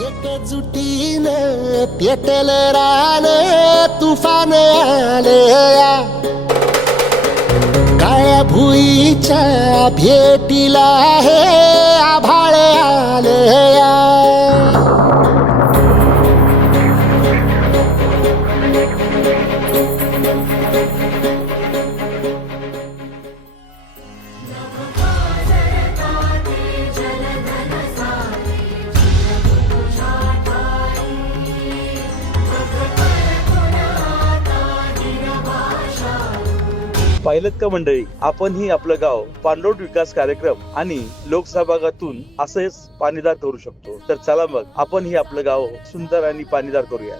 एकजुटीनं पेटल रान तुफान आलया, काळ्या भुईच्या भेटीला हे आभाळ आलया. पाहिलं का मंडळी, आपण ही आपलं गाव पाणलोट विकास कार्यक्रम आणि लोकसहभागातून असेच पाणीदार करू शकतो. तर चला मग आपण ही आपलं गाव सुंदर आणि पाणीदार करूया.